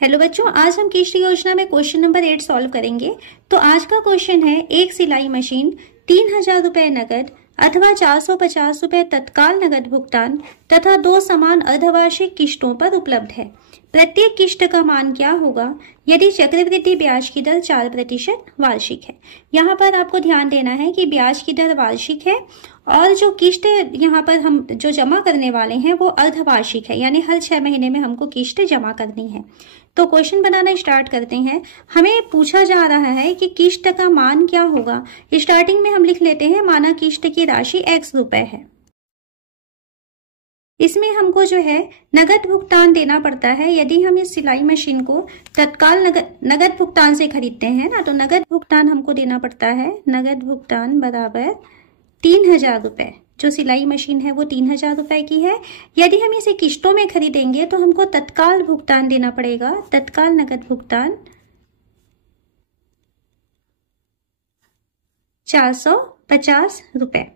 Hello बच्चों, आज हम किश्त योजना में क्वेश्चन नंबर 8 सॉल्व करेंगे। तो आज का क्वेश्चन है, एक सिलाई मशीन 3000 रुपए नगद अथवा 450 रुपए तत्काल नगद भुगतान तथा 2 समान अर्धवार्षिक किश्तों पर उपलब्ध है। प्रत्येक किश्त का मान क्या होगा यदि चक्रवृद्धि ब्याज की दर 4% वार्षिक है। यहाँ पर आपको ध्यान देना है कि ब्याज की दर वार्षिक है और जो किश्त यहाँ पर हम जो जमा करने वाले हैं वो अर्धवार्षिक है, यानी हर 6 महीने में हमको किश्त जमा करनी है। तो क्वेश्चन बनाना स्टार्ट करते हैं। हमें पूछा जा रहा है कि किश्त का मान क्या होगा। स्टार्टिंग में हम लिख लेते हैं माना किश्त की राशि x रुपए है। इसमें हमको जो है नगद भुगतान देना पड़ता है। यदि हम इस सिलाई मशीन को तत्काल नगद भुगतान से खरीदते हैं ना, तो नगद भुगतान हमको देना पड़ता है। नगद भुगतान बराबर 3000 रुपए। जो सिलाई मशीन है वो 3000 रुपए की है। यदि हम इसे किश्तों में खरीदेंगे तो हमको तत्काल भुगतान देना पड़ेगा। तत्काल नगद भुगतान 450 रुपए।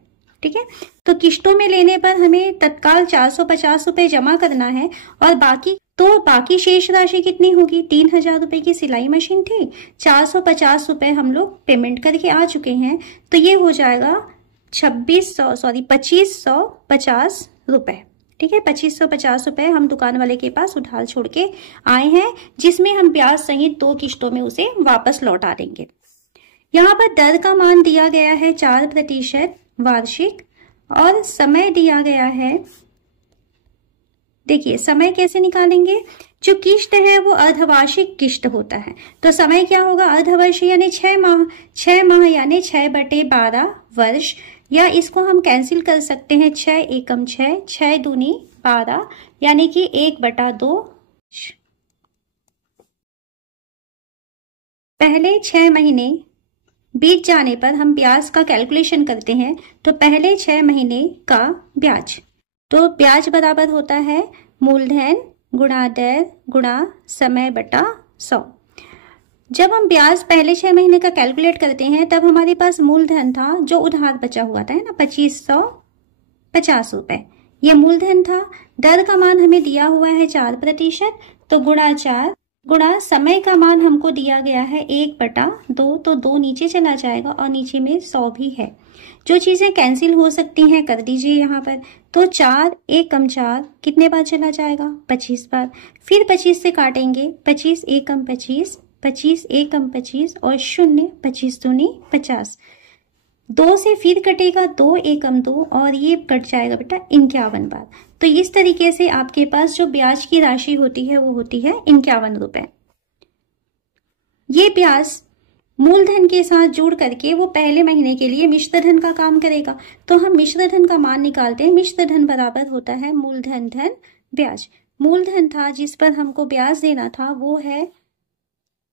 ठीक है, तो किश्तों में लेने पर हमें तत्काल 450 रुपए जमा करना है और बाकी शेष राशि कितनी होगी। 3000 रुपए की सिलाई मशीन थी, 450 रुपए हम लोग पेमेंट करके आ चुके हैं, तो ये हो जाएगा 2550 रुपए। ठीक है, 2550 रुपए हम दुकान वाले के पास उधार छोड़ के आए हैं, जिसमें हम ब्याज सहित 2 किश्तों में उसे वापस लौटा देंगे। यहाँ पर दर का मान दिया गया है 4% वार्षिक और समय दिया गया है। देखिए समय कैसे निकालेंगे। जो किश्त है वो अर्धवार्षिक किश्त होता है, तो समय क्या होगा अर्धवर्षीय यानी 6 माह यानी 6/12 वर्ष, या इसको हम कैंसिल कर सकते हैं 6 एकम 6, 6 दूनी 12 यानी कि 1/2। पहले 6 महीने बीत जाने पर हम ब्याज का कैलकुलेशन करते हैं। तो पहले 6 महीने का ब्याज, तो ब्याज बराबर होता है मूलधन गुणा दर गुणा समय बटा 100। जब हम ब्याज पहले 6 महीने का कैलकुलेट करते हैं तब हमारे पास मूलधन था जो उधार बचा हुआ था, है ना, 2550 रुपए। यह मूलधन था। दर का मान हमें दिया हुआ है 4%, तो गुणा 4 गुणा समय का मान हमको दिया गया है 1/2, तो 2 नीचे चला जाएगा और नीचे में 100 भी है। जो चीजें कैंसिल हो सकती हैं कर दीजिए यहाँ पर। तो 4 एकम 4 कितने बार चला जाएगा 25 बार। फिर 25 से काटेंगे, 25 एकम 25, 25 एकम 25 और 0, 25 दूनी 50। 2 से फिर कटेगा 2 एकम 2 और ये कट जाएगा बेटा 51 बार। तो इस तरीके से आपके पास जो ब्याज की राशि होती है वो होती है 51 रुपए। ये ब्याज मूलधन के साथ जुड़ करके वो पहले महीने के लिए मिश्र धन का काम करेगा। तो हम मिश्र धन का मान निकालते हैं। मिश्र धन बराबर होता है मूलधन धन ब्याज। मूलधन था जिस पर हमको ब्याज देना था वो है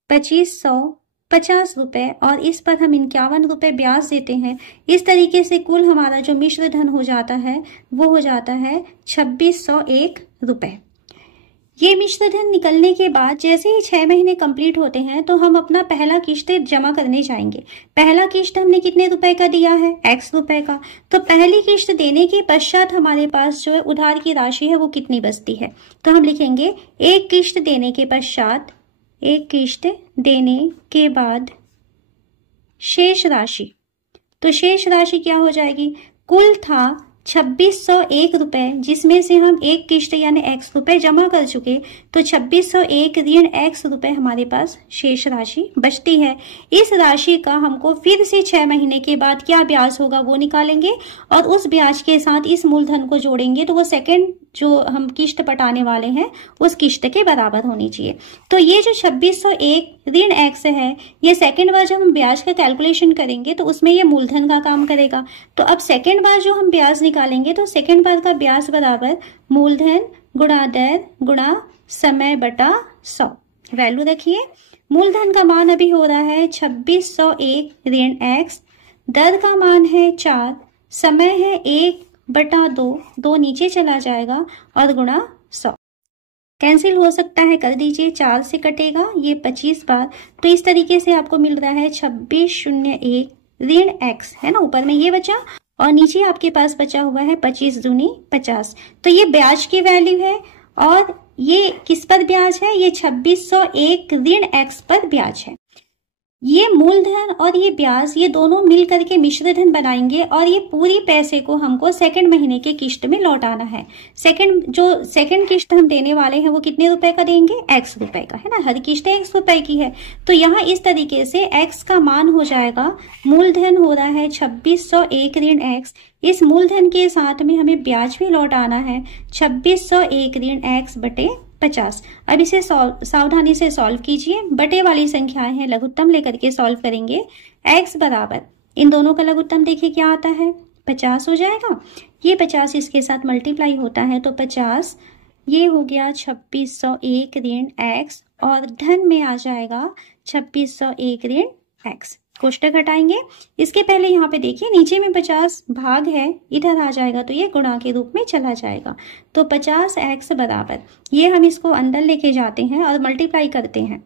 2550 रुपए और इस पर हम 51 रुपए ब्याज देते हैं। इस तरीके से कुल हमारा जो मिश्र धन हो जाता है वो हो जाता है 2601 रुपए। ये मिश्र धन निकलने के बाद जैसे ही 6 महीने कंप्लीट होते हैं तो हम अपना पहला किश्त जमा करने जाएंगे। पहला किश्त हमने कितने रुपए का दिया है x रुपए का। तो पहली किश्त देने के पश्चात हमारे पास जो है उधार की राशि है वो कितनी बचती है। तो हम लिखेंगे एक किश्त देने के पश्चात, एक किश्त देने के बाद शेष राशि। तो शेष राशि क्या हो जाएगी। कुल था 2601 रुपए, जिसमें से हम एक किश्त यानी x रुपए जमा कर चुके, तो 2601 ऋण x रुपए हमारे पास शेष राशि बचती है। इस राशि का हमको फिर से 6 महीने के बाद क्या ब्याज होगा वो निकालेंगे और उस ब्याज के साथ इस मूलधन को जोड़ेंगे, तो वो सेकंड जो हम किश्त पटाने वाले हैं उस किश्त के बराबर होनी चाहिए। तो ये जो 2601 ऋण x है, ये सेकंड बार जब हम ब्याज का कैलकुलेशन करेंगे तो उसमें ये मूलधन का काम करेगा। तो अब सेकंड बार जो हम ब्याज निकालेंगे तो सेकंड बार का ब्याज बराबर मूलधन गुणा दर गुणा समय बटा 100। वैल्यू रखिए। मूलधन का मान अभी हो रहा है 2601 ऋण x, दर का मान है 4, समय है 1/2, 2 नीचे चला जाएगा और गुणा 100। कैंसिल हो सकता है कर दीजिए, 4 से कटेगा ये 25 बार। तो इस तरीके से आपको मिल रहा है 2601 ऋण x, है ना, ऊपर में ये बचा और नीचे आपके पास बचा हुआ है 25 दूनी 50। तो ये ब्याज की वैल्यू है और ये किस पर ब्याज है? ये 2601 ऋण x पर ब्याज है। ये मूलधन और ये ब्याज ये दोनों मिल करके मिश्र धन बनाएंगे और ये पूरी पैसे को हमको सेकंड महीने के किस्त में लौटाना है। सेकंड किस्त हम देने वाले हैं वो कितने रुपए का देंगे? x रुपए का, है ना। हर किस्त x रुपए की है। तो यहाँ इस तरीके से x का मान हो जाएगा, मूलधन हो रहा है 2601 ऋण x, इस मूलधन के साथ में हमें ब्याज भी लौटाना है 2601 ऋण x बटे 50। अब इसे सावधानी से सॉल्व कीजिए। बटे वाली संख्याएं हैं, लघुत्तम लेकर के सॉल्व करेंगे। x बराबर इन दोनों का लघुत्तम देखिए क्या आता है, 50 हो जाएगा। ये 50 इसके साथ मल्टीप्लाई होता है तो 50, ये हो गया 2601 ऋण x और धन में आ जाएगा 2601 ऋण x। कोष्टक हटाएंगे। इसके पहले यहाँ पे देखिए नीचे में 50 भाग है, इधर आ जाएगा तो ये गुणा के रूप में चला जाएगा। तो 50x बराबर, ये हम इसको अंदर लेके जाते हैं और मल्टीप्लाई करते हैं।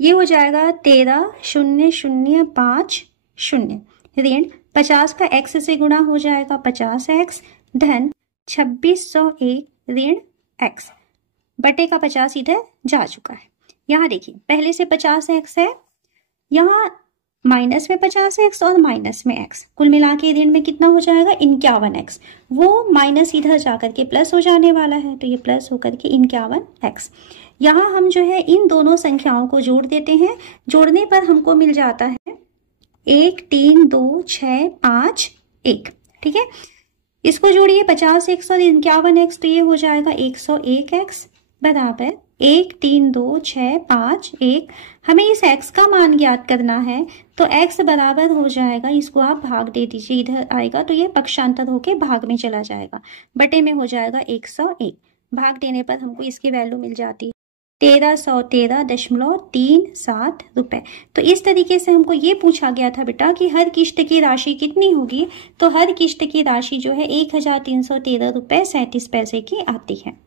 ये हो जाएगा 13,005,0 ऋण 50 का x से गुणा हो जाएगा 50x धन 2601 ऋण x बटे का 50 इधर जा चुका है। यहाँ देखिए पहले से 50x है, यहाँ माइनस में 50x और माइनस में x, कुल मिला के ऋण में कितना हो जाएगा 51x। वो माइनस इधर जाकर के प्लस हो जाने वाला है तो ये प्लस होकर के 51x। यहाँ हम जो है इन दोनों संख्याओं को जोड़ देते हैं। जोड़ने पर हमको मिल जाता है 1 3 2 6 5 1। ठीक है, इसको जोड़िए 50x और 51x तो ये हो जाएगा 101x बराबर 1 3 2 6 5 1। हमें इस x का मान ज्ञात करना है तो x बराबर हो जाएगा, इसको आप भाग दे दीजिए, इधर आएगा तो ये पक्षांतर होके भाग में चला जाएगा, बटे में हो जाएगा 101। भाग देने पर हमको इसकी वैल्यू मिल जाती है 1313.37 रुपए। तो इस तरीके से हमको ये पूछा गया था बेटा कि हर किस्त की राशि कितनी होगी, तो हर किस्त की राशि जो है 1313 रुपए 37 पैसे की आती है।